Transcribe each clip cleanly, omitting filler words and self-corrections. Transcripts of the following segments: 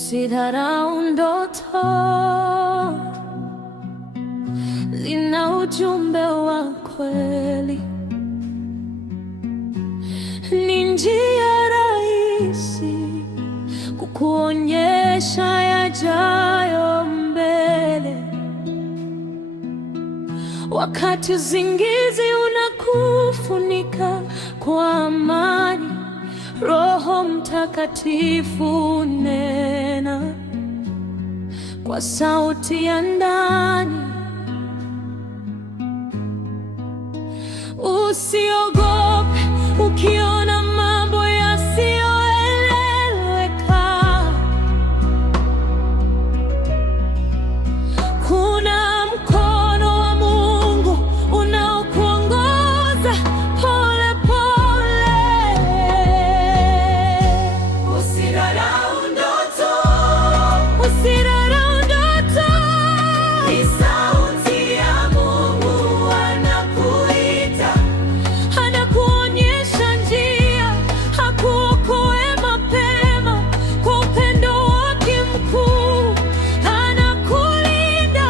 Usidharau ndoto, zina ujumbe wa kweli. Ni njia rahisi kukuonyesha yajayo mbele. Wakati usingizi unakufunika kwa amani, Roho Mtakatifu nena kwa sauti ya ndani. Usiogope ukiona mambo yasiyoeleweka. Kuna mkono wa Mungu unaokuongoza pole pole. Usidharau ndoto, usidharau ndoto. Ni sauti ya Mungu anakuita, anakuonyesha njia, akuokoe mapema kwa upendo wake mkuu. Anakulinda,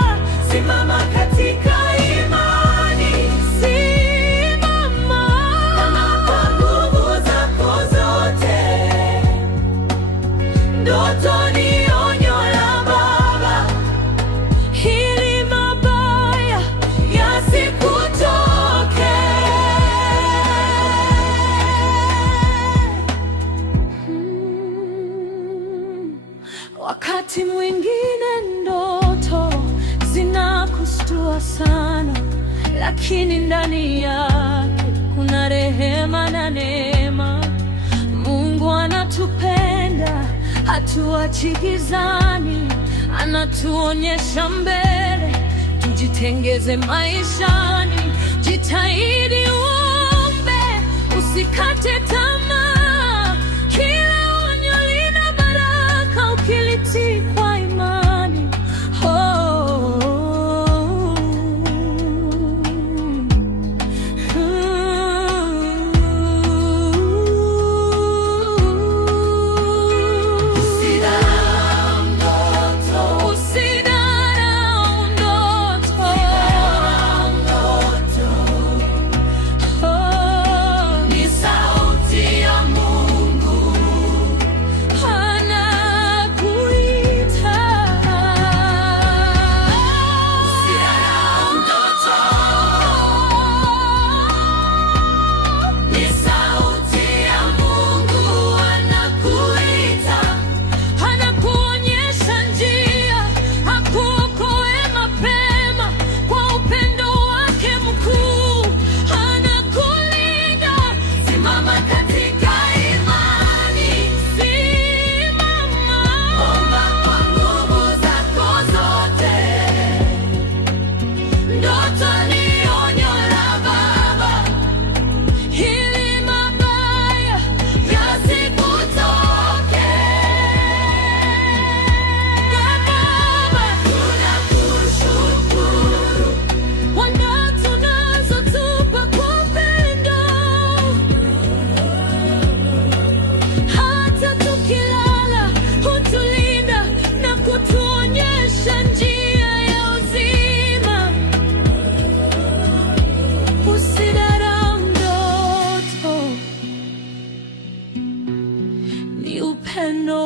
simama katika imani, simama kwa nguvu zako zote. Ndoto ni onyo la Baba, ili mabaya yasikutoke. Wakati mwingine ndoto zinakushtua sana, lakini ndani yake kuna rehema na neema. Mungu anatupenda, hatuachi gizani, anatuonyesha mbele. Tujitengeze maishani, jitahidi uombe, usikate tamaa. Kila onyo lina baraka ukilitii kwa imani. Usidharau ndoto, usidharau ndoto. Ni sauti ya Mungu anakuita. Usidharau ndoto, ni sauti ya Mungu anakuita, anakuonyesha njia, akuokoe mapema kwa upendo wake mkuu. Anakulinda, simama katika imani, simama, omba kwa nguvu zako zote. Ndoto ni onyo la Baba, ili mabaya yasikutoke. Baba, tunakushukuru kwa ndoto unazotupa kwa upendo. Hata tukilala hutulinda na kutuonyesha njia ya uzima. Usidharau ndoto, ni upendo